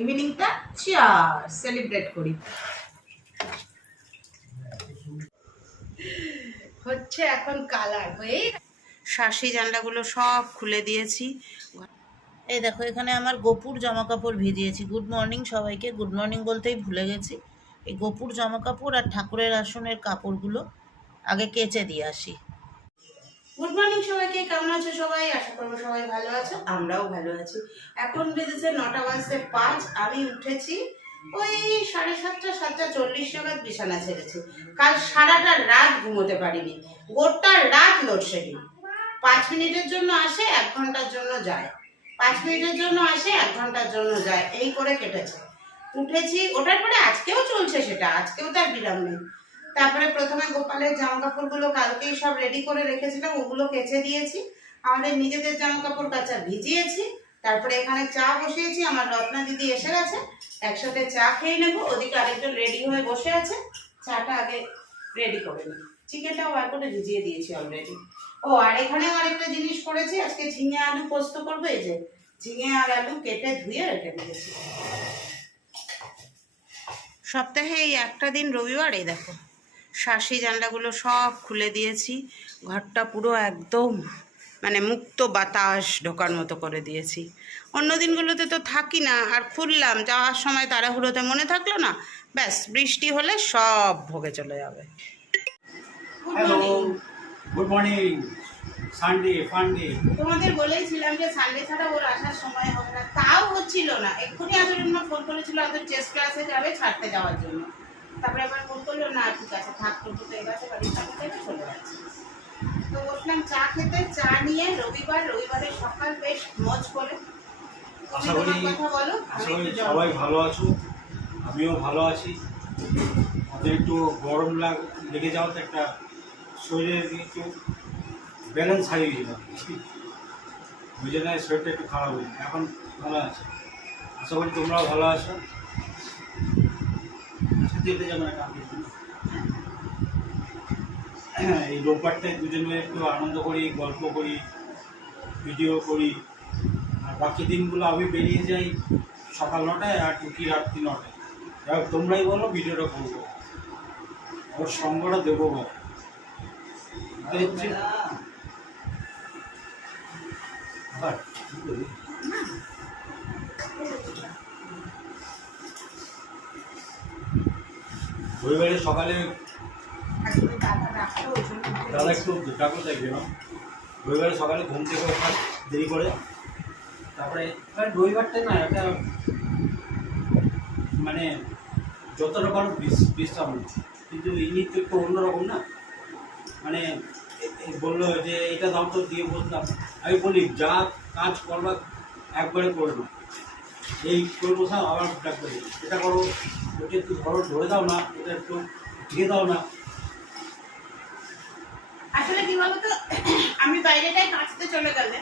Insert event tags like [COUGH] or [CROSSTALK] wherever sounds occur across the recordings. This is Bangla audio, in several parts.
ইভিনিংটা চিয়ার সেলিব্রেট করি। হচ্ছে এখন কালার হয়ে শাসি জানলাগুলো সব খুলে দিয়েছি। এই দেখো এখানে আমার গোপুর জামা কাপড় ভিজিয়েছি। গুড মর্নিং সবাইকে। গুড মর্নিং বলতেই ভুলে গেছি। এই গোপুর জামা কাপড় আর ঠাকুরের আসনের কাপড়গুলো আগে কেচে দিয়ে আসি। গুড মর্নিং সবাইকে, কেমন আছো সবাই? আশা করব সবাই ভালো আছো, আমরাও ভালো আছি। এখন বেজেছে নটা বাজতে পাঁচ, আমি উঠেছি, ওই সাড়ে সাতটা সাতটা চল্লিশ নাগাদ বিছানা ছেড়েছি। কাল সারাটা রাত ঘুমোতে পারিনি, গোটা রাত লোডশেডিং পাঁচ মিনিটের জন্য আসে, এক ঘণ্টার জন্য যায়। পাঁচ মিনিটের জন্য আসে, এক ঘণ্টার জন্য যায়, এই করে কেটেছে। উঠেছি, ওটার পরে আজকেও চলছে সেটা, আজকেও তার বিরাম নেই। তারপরে প্রথমে গোপালের জামা কাপড়গুলো কালকেই সব রেডি করে রেখেছিলাম, ওগুলো কেচে দিয়েছি। আমাদের নিজেদের জামা কাপড় কাচা ভিজিয়েছি, তারপরে এখানে চা বসিয়েছি, আমার রত্না দিদি এসে গেছে, একসাথে চা খেয়ে নেব, ওদিকে আরেকজন রেডি হয়ে বসে আছে, চাটা আগে রেডি করে নিই। চিকেনটাও বার করে ভিজিয়ে দিয়েছি অলরেডি ও, আর এখানেও আরেকটা জিনিস করেছি, আজকে ঝিঙে আলু পোস্ত করব, এই যে ঝিঙে আর আলু কেটে ধুয়ে রেখে দিয়েছি। সপ্তাহে এই একটা দিন রবিবার, এই দেখো। শাসি জানলাগুলো সব খুলে দিয়েছি। ঘরটা পুরো একদম মানে মুক্ত বাতাস ঢোকার মতো করে দিয়েছি। অন্য দিনগুলোতে তো থাকি না আর খুললাম যাওয়ার সময় তাড়াহুড়োতে মনে থাকল না ব্যাস বৃষ্টি হলে সব ভোগে চলে যাবে। গুড মর্নিং সানডে ফান্ডে তোমাদের বলেইছিলাম যে সানডে ছাড়া ওর আসার সময় হবে না। তাও হচ্ছিল না। এক্ষুনি আদরের মা ফোন করেছিল ওদের চেস্ট ক্লাসে যাবে ছাড়তে যাওয়ার জন্য। তারপরে আবার ফোন করল না ঠিক আছে থাক তো এগাছে বাড়ির চলে যাচ্ছে। তো বসলাম চা খেতে চা নিয়ে রবিবার রবিবারের সকাল বেশ মজ করে। আশা করি সবাই ভালো আছো আমিও ভালো আছি। ওদের একটু গরম লাগ লেগে যাওয়াতে একটা শরীরের একটু ব্যালেন্স হারিয়ে গেছিলাম ওই জন্য শরীরটা একটু খারাপ হয়েছে এখন ভালো আছে। আশা করি তোমরাও ভালো আছো। যেতে যাব না এই রোববারটায় দুজনে একটু আনন্দ করি, গল্প করি, ভিডিও করি। আর বাকি দিনগুলো আমি বেরিয়ে যাই সকাল নটায় আর ঢুকি রাত্রি নটায়। যাই তোমরাই বলো ভিডিওটা করব। ওর সঙ্গটা দেবো বল। হচ্ছে রবিবারে সকালে দাদা একটু ডাকলো তাই গেল রবিবারে সকালে ঘুম থেকে ওঠা দেরি করে। তারপরে রবিবারটা না একটা মানে পারো বিশ- বিশ্রাম কিন্তু ইনি তো একটু অন্যরকম না? মানে বলল যে এটা দাম তো দিয়ে বলতাম আমি বলি যা কাজ করবা একবারে করে নাও। এই করে বসাও আবার ডাক্তার এটা করো। ওটা একটু ধরো ধরে দাও না এটা একটু ঢেকে দাও না। আসলে কি বলতো, আমি বাইরেটাই কাচতে চলে গেলে,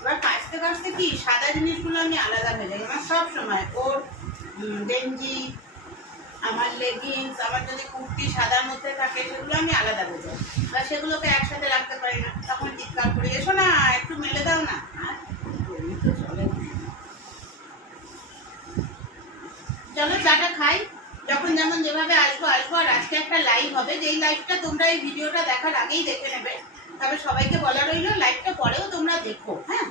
এবার কাচতে কাচতে কি, সাদা জিনিসগুলো আমি আলাদা হয়ে যাই। আমার সব সময় ওর গেঞ্জি, আমার লেগিংস আমার যদি কুর্তি সাদার মধ্যে থাকে, সেগুলো আমি আলাদা হয়ে যাই। বা সেগুলোকে একসাথে রাখতে পারি না। তখন চিৎকার করি, এসো না, একটু মেলে দাও না আর বলি তো চলে না। চলো চাটা খাই। যখন যেমন যেভাবে আসব আসব আর আজকে একটা লাইভ হবে। যেই লাইভটা তোমরা এই ভিডিওটা দেখার আগেই দেখে নেবে। তবে সবাইকে বলা রইল লাইভটা পরেও তোমরা দেখো হ্যাঁ।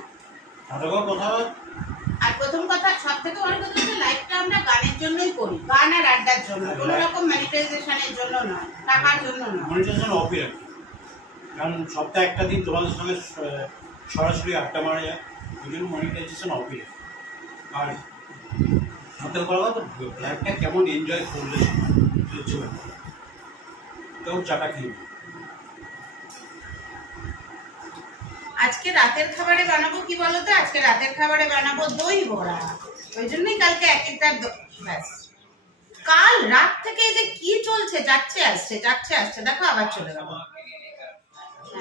আর প্রথম কথা সব থেকে বড় কথা হচ্ছে লাইভটা আমরা গানের জন্যই করি গান আর আড্ডার জন্য। কোনো রকম ম্যানিটাইজেশনের জন্য নয় টাকার জন্য নয়। মনিটাইজেশন অফই রাখি কারণ সপ্তাহে একটা দিন তোমাদের সঙ্গে সরাসরি আড্ডা মারা যায়। ওই জন্য অফই রাখি আর হাতের করা তো লাইফটা কেমন এনজয় করলে হচ্ছে। কেউ চাটা খেয়ে আজকে রাতের খাবারে বানাবো কি বলতো? আজকে রাতের খাবারে বানাবো দই বড়া। ওই জন্যই কালকে এক একটা দ- ব্যাস। কাল রাত থেকে যে কি চলছে, যাচ্ছে, আসছে যাচ্ছে, আসছে, দেখো আবার চলে গেল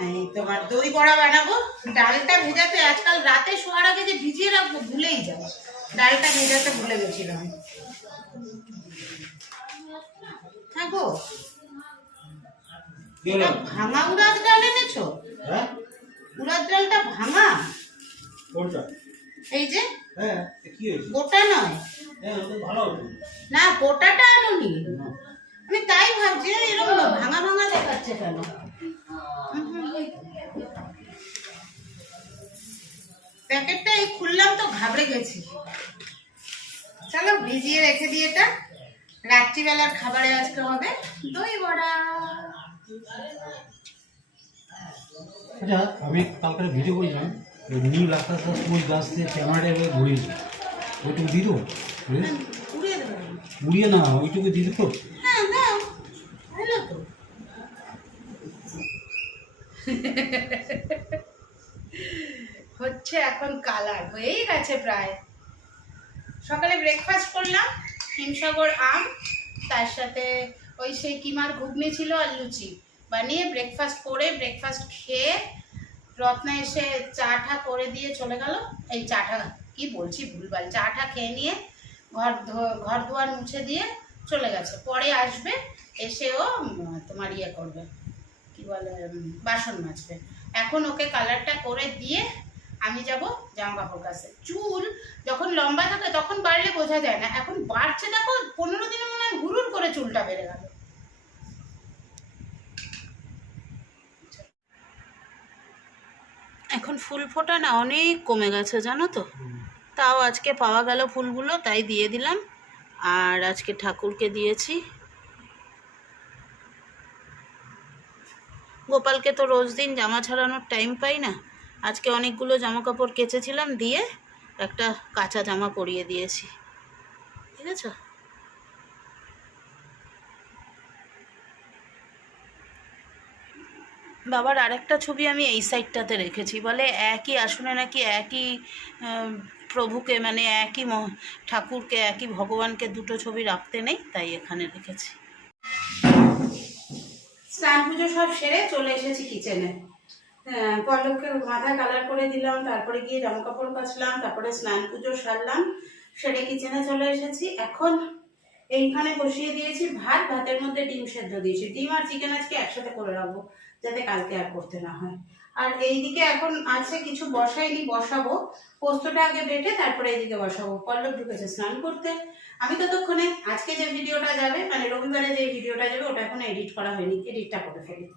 এই তোমার দই বড়া বানাবো ডালটা ভেজাতে আজকাল রাতে শোয়ার আগে যে ভিজিয়ে রাখব ভুলেই যাব। ডালটা ভেজাতে ভুলে গেছিলাম। থাকো হলো? এটা ভাঙা উড়াদ ডাল এনেছো? হ্যাঁ। উড়াদ ডালটা ভাঙা? এই যে? হ্যাঁ গোটা নয়। হ্যাঁ না গোটাটা আনুনি। না। আমি তাই ভাবছি এরকম ভাঙা ভাঙা দেখাচ্ছে কেন? প্যাকেটটা এই খুললাম তো ঘাবড়ে গেছি। চলো ভিজিয়ে রেখে দিয়ে এটা। রাত্রিবেলার খাবারে আজকে হবে দই বড়া। আচ্ছা আমি কালকে ভিডিও করেছিলাম ওই নীল আকাশ সবুজ গাছ দিয়ে ক্যামেরাটা এভাবে ঘুরিয়েছি ওইটুকু বুঝলি? উড়িয়ে না ওইটুকু দিয়ে দেবো হ্যাঁ দাও ভালো তো হচ্ছে এখন কালার, হয়েই গেছে প্রায়। সকালে ব্রেকফাস্ট করলাম, হিমসাগর আম, তার সাথে ওই সেই কিমার ঘুগনি ছিল আর লুচি। বানিয়ে ব্রেকফাস্ট করে ব্রেকফাস্ট খেয়ে রত্না এসে চাটা করে দিয়ে চলে গেল। এই চাটা কি বলছি ভুলভাল, চাটা খেয়ে নিয়ে ঘর ঘর দুয়ার মুছে দিয়ে চলে গেছে। পরে আসবে, এসেও তোমার ইয়ে করবে। বলে বাসন মাজবে। এখন ওকে কালারটা করে দিয়ে আমি যাব জামা কাপড় কাছে। চুল যখন লম্বা থাকে তখন বাড়লে বোঝা যায় না। এখন বাড়ছে দেখো, পনেরো দিনে মনে হয় হুড়ুর করে চুলটা বেড়ে গেল। এখন ফুল ফোটা না অনেক কমে গেছে, জানো তো? তাও আজকে পাওয়া গেল ফুলগুলো, তাই দিয়ে দিলাম। আর আজকে ঠাকুরকে দিয়েছি গোপালকে তো রোজ দিন জামা ছাড়ানোর টাইম পাই না। আজকে অনেকগুলো জামা কাপড় কেচেছিলাম দিয়ে একটা কাঁচা জামা পরিয়ে দিয়েছি। ঠিক আছে বাবার আরেকটা ছবি আমি এই সাইডটাতে রেখেছি। বলে একই আসনে নাকি একই প্রভুকে মানে একই ঠাকুরকে, একই ভগবানকে দুটো ছবি রাখতে নেই, তাই এখানে রেখেছি। স্নান পুজো সব সেরে চলে এসেছি কিচেনে পল্লবকে মাথায় কালার করে দিলাম, তারপরে গিয়ে জামা কাপড় কাচলাম, তারপরে স্নান পুজো সারলাম, সেরে কিচেনে চলে এসেছি। এখন এইখানে বসিয়ে দিয়েছি ভাত, ভাতের মধ্যে ডিম সেদ্ধ দিয়েছি। ডিম আর চিকেন আজকে একসাথে করে রাখব, যাতে কালকে আর করতে না হয়। আর এইদিকে এখন আছে কিছু বসাইনি, বসাবো। পোস্তটা আগে বেটে তারপরে এইদিকে বসাবো। পল্লব ঢুকেছে স্নান করতে। আমি ততক্ষণে, আজকে যে ভিডিওটা যাবে মানে রবিবারে যে ভিডিওটা যাবে, ওটা এখন এডিট করা হয়নি। এডিটটা করে ফেলি।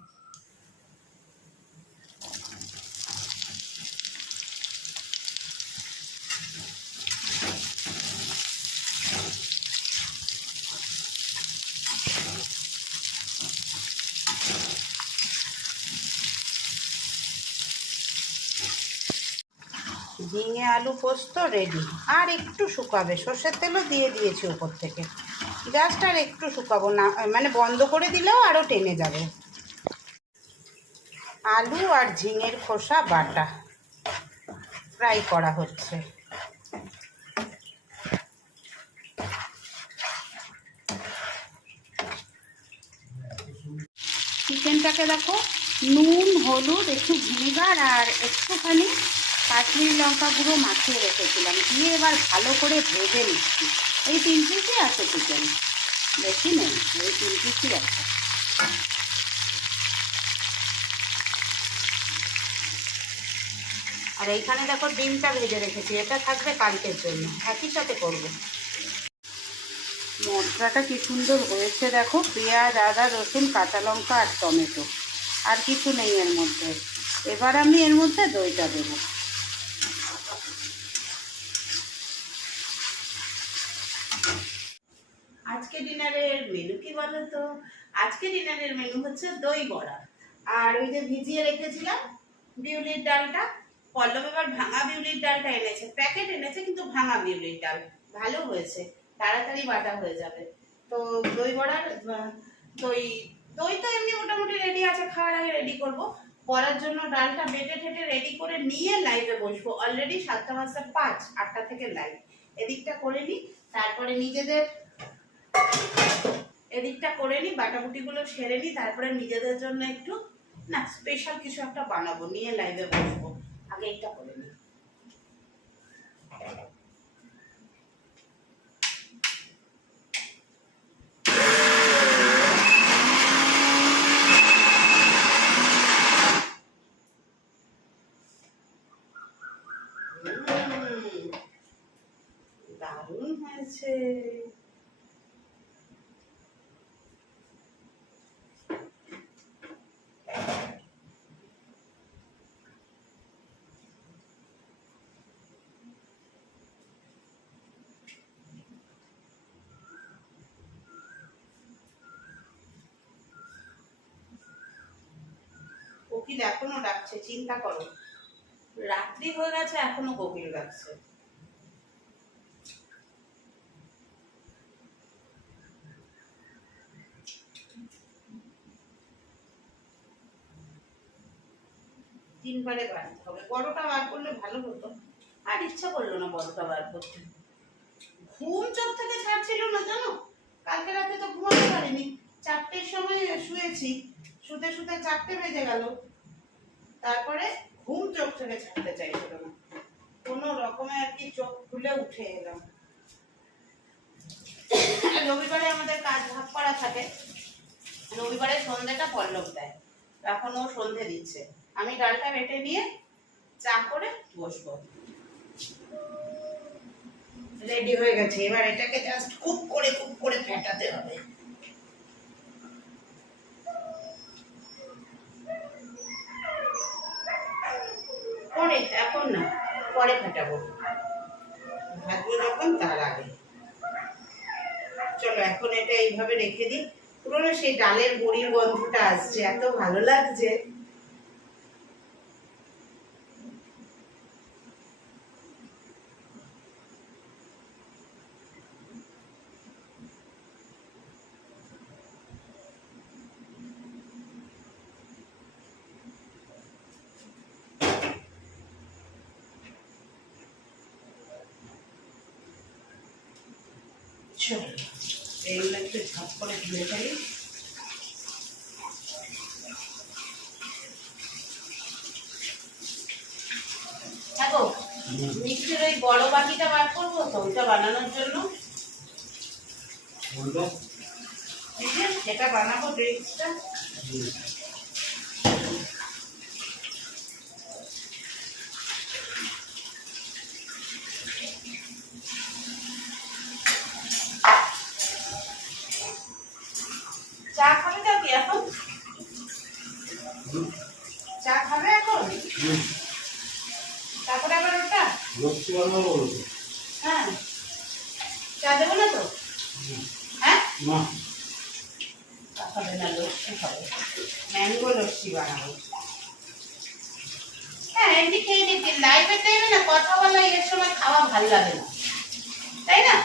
ঝিঙে আলু পোস্ত রেডি আর একটু শুকাবে। সর্ষের তেলও দিয়ে দিয়েছি ওপর থেকে। জাস্ট আর একটু শুকাবো না মানে বন্ধ করে দিলেও আরও টেনে যাবে। আলু আর ঝিঙের খোসা বাটা। ফ্রাই করা হচ্ছে। চিকেনটাকে দেখো, নুন, হলুদ, একটু ভিনেগার আর একটুখানি কাশ্মীরি লঙ্কা গুঁড়ো মাখিয়ে রেখেছিলাম। দিয়ে এবার ভালো করে ভেজে নিচ্ছি। এই তিন পিসই আছে চিকেন বেশি নেই, এই তিন পিসই আছে। আর এইখানে দেখো ডিমটা ভেজে রেখেছি, এটা থাকবে কালকের জন্য। একই সাথে করব। মশলাটা কি সুন্দর হয়েছে দেখো, পেঁয়াজ, আদা, রসুন, কাঁচা লঙ্কা আর টমেটো। আর কিছু নেই এর মধ্যে। এবার আমি এর মধ্যে দইটা দেবো আজকে ডিনারের মেনু কি বলো তো আজকে ডিনারের মেনু হচ্ছে দই বড়া। আর ওই যে ভিজিয়ে রেখেছিলাম বিউলির ডালটা, পল্লব এবার ভাঙা বিউলির ডালটা এনেছে। প্যাকেট এনেছে, কিন্তু ভাঙা বিউলির ডাল। ভালো হয়েছে, তাড়াতাড়ি বাটা হয়ে যাবে। তো দই বড়ার, দই দই তো এমনি মোটামুটি রেডি আছে, খাওয়ার আগে রেডি করব। বড়ার জন্য ডালটা বেটে ঠেটে রেডি করে নিয়ে লাইভে বসবো। অলরেডি সাতটা পাঁচটা পাঁচ, আটটা থেকে লাইভ এদিকটা করে নিই, তারপরে নিজেদের এদিকটা করে নিই বাটাবুটিগুলো সেরে নিই তারপরে নিজেদের জন্য একটু, না স্পেশাল কিছু একটা বানাবো, নিয়ে লাইভে বসবো। আগে এটা করে নিই দারুণ হয়েছে। কোকিল এখনও ডাকছে? চিন্তা করো। রাত্রি হয়ে গেছে, এখনও কোকিল ডাকছে তিনবারে বাড়তে হবে। বড়টা বার করলে ভালো হতো। আর ইচ্ছা করল না বড়টা বার করতে। ঘুম চোখ থেকে ছাড়ছিল না, জানো? কালকে রাতে তো ঘুমাতে পারিনি। চারটের সময় শুয়েছি। শুতে শুতে চারটে বেজে গেল। তারপরে ঘুম চোখ থেকে ছাড়তে চাইছিল না কোনো রকমে আর কি চোখ খুলে উঠে এলাম। রবিবারে আমাদের কাজ ভাগ করা থাকে। রবিবারে সন্ধ্যেটা পল্লব দেয়। এখন ও সন্ধে দিচ্ছে। আমি ডালটা বেটে নিয়ে চা করে বসবো। রেডি হয়ে গেছে। এবার এটাকে জাস্ট খুব করে খুব করে ফেটাতে হবে। পরে এখন না, পরে ফাটাবো ভাজবো যখন, তার আগে। চলো, এখন এটা এইভাবে রেখে দিই। পুরোনো সেই ডালের বড়ির গন্ধটা আসছে, এত ভালো লাগছে। চলো এইগুলো একটু ঝাপ করে ধুয়ে ফেলি। মিক্সির ওই বড় বাটিটা বার করব তো ওইটা বানানোর জন্য। যেটা বানাবো ড্রিঙ্কসটা চা খাবে তো কি এখন চা খাবে এখন তারপরে আবার ওটা লক্ষ্মী বানাবো বলতো হ্যাঁ চা দেবো না তো হ্যাঁ না চা খাবে না লস্যি খাবে ম্যাঙ্গো লস্যি বানাবো। হ্যাঁ এমনি খেয়ে নিচ্ছি লাইফের টাইমে না কথা বলা এর সময় খাওয়া ভালো লাগে না। তাই না?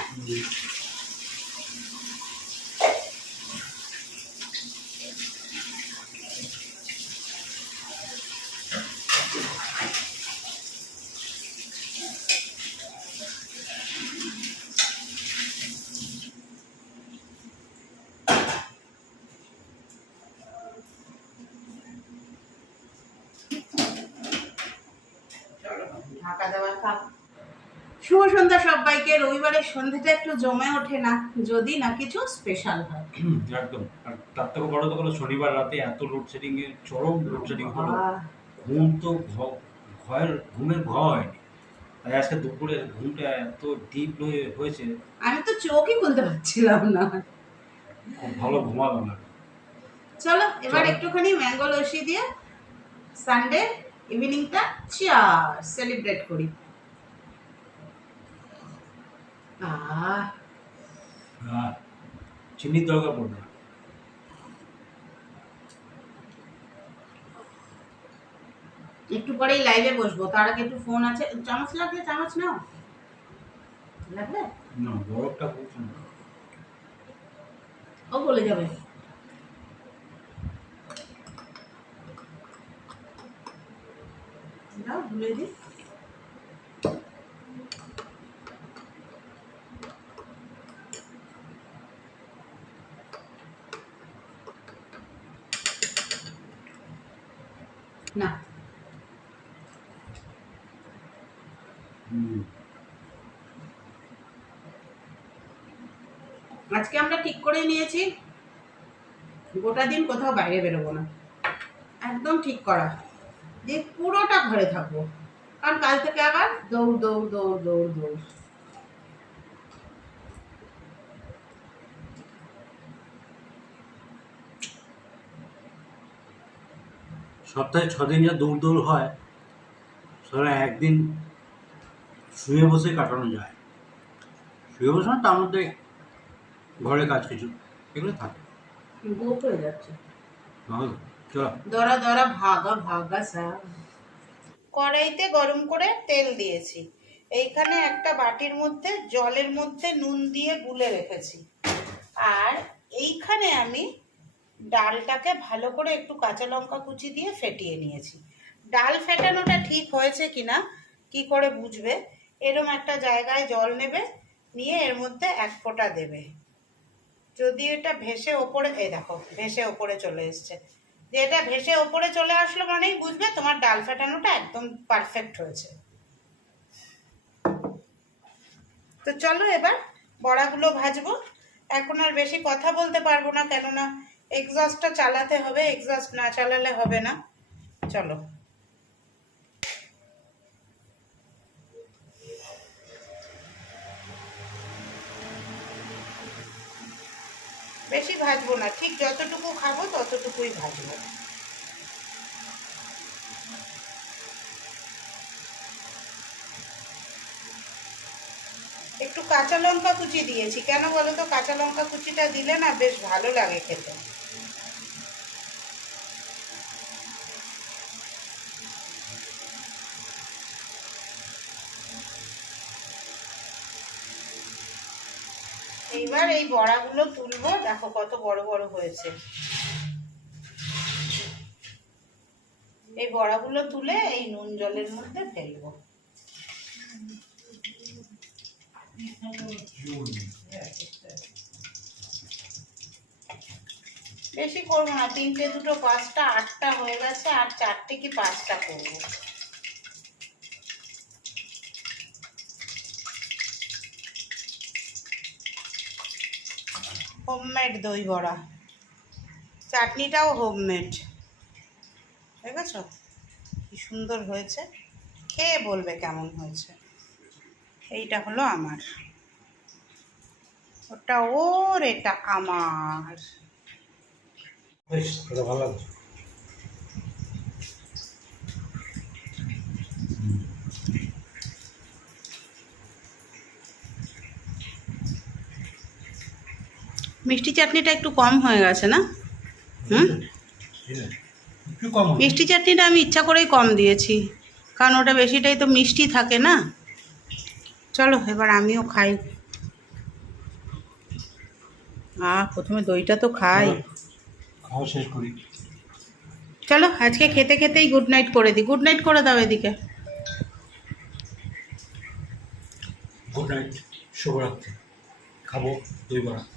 ঢাকা দেওয়া থাক শুভ সন্ধ্যা সবাইকে। রবিবারের সন্ধ্যাটা একটু জমে ওঠে না যদি না কিছু স্পেশাল হয়। [CLEARS THROAT] একদম। আর তার থেকে বড় হলো শনিবার রাতে এত লোডশেডিং এর চরম লোডশেডিং হলো। ঘুম তো ঘয়ের ঘুমের ভয়। তাই আজকে দুপুরে ঘুমটা এত ডিপ হয়েছে। আমি তো চোখই খুলতে পারছিলাম না। খুব ভালো ঘুমালাম না চলো এবার একটুখানি ম্যাঙ্গো লস্যি দিয়ে সানডে ইভিনিংটা চিয়ার সেলিব্রেট করি। চিনির দরকার পড়বে একটু পরেই লাইভে বসবো তার আগে একটু ফোন আছে। চামচ লাগলে চামচ নাও। লাগবে? না বরফটা খুব সুন্দর। ও বলে যাবে। দাও ভুলে দিই না। আজকে আমরা ঠিক করে নিয়েছি। গোটা দিন কোথাও বাইরে বেরোবো না। একদম ঠিক করা। দিয়ে পুরোটা ঘরে থাকব। কারণ কাল থেকে আবার দৌড় দৌড় দৌড় দৌড় দৌড়। সপ্তাহে ছদিন যা দৌড় দৌড় হয় সেটা একদিন শুয়ে বসে কাটানো যায়। শুয়ে বসে না তার মধ্যে ঘরে কাজ কিছু এগুলো থাকে। যাচ্ছে। ভালো দরা দরা ভাগা ভাগা কড়াইতে গরম করে তেল দিয়েছি। এইখানে একটা বাটির মধ্যে, জলের মধ্যে নুন দিয়ে গুলে রেখেছি। আর এইখানে আমি ডালটাকে ভালো করে একটু কাঁচা লঙ্কা কুচি দিয়ে ফেটিয়ে নিয়েছি। ডাল ফেটানোটা ঠিক হয়েছে কিনা, কি করে বুঝবে? এরম একটা জায়গায় জল নেবে, নিয়ে এর মধ্যে এক ফোঁটা দেবে। যদি এটা ভেসে ওপরে, এই দেখো, ভেসে ওপরে চলে এসছে। যে এটা ভেসে ওপরে চলে আসলো মানেই বুঝবে তোমার ডাল ফেটানোটা একদম পারফেক্ট হয়েছে। তো চলো এবার বড়াগুলো ভাজবো। এখন আর বেশি কথা বলতে পারব না কেননা এক্সস্টটা চালাতে হবে এক্সস্ট না চালালে হবে না। চলো। বেশি ভাজবো না। ঠিক যতটুকু খাব ততটুকুই ভাজবো। একটু কাঁচা লঙ্কা কুচি দিয়েছি। কেন বলো তো? কাঁচা লঙ্কা কুচিটা দিলে না বেশ ভালো লাগে খেতে। এইবার এই বড়াগুলো তুলবো। দেখো কত বড় বড় হয়েছে। এই বড়াগুলো তুলে এই নুন জলের মধ্যে ফেলব। বেশি করব না, তিনটে দুটো পাঁচটা, আটটা হয়ে গেছে, আর চারটে কি পাঁচটা করব? হোমমেড দই বড়া। চাটনিটাও হোমমেড। ঠিক আছে কি সুন্দর হয়েছে। খেয়ে বলবে কেমন হয়েছে। এইটা হলো আমার। ওটা ওর, এটা আমার। ভালো মিষ্টি চাটনিটা একটু কম হয়ে গেছে না? হুম। মিষ্টি চাটনিটা আমি ইচ্ছা করেই কম দিয়েছি কারণ ওটা বেশিটাই তো মিষ্টি থাকে না? চলো এবার আমিও খাই। আহ প্রথমে দইটা তো খাই। খাওয়া শেষ করি। চলো আজকে খেতে খেতেই গুড নাইট করে দিই গুড নাইট করে দাও এদিকে। গুড নাইট শুভরাত্রি। খাব দই বড়া। হ্যাঁ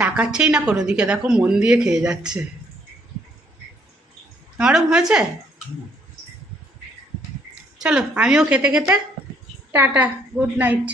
তাকাচ্ছেই না কোনো দিকে, দেখো মন দিয়ে খেয়ে যাচ্ছে। নরম হয়েছে? চলো, আমিও খেতে খেতে, টাটা, গুড নাইট।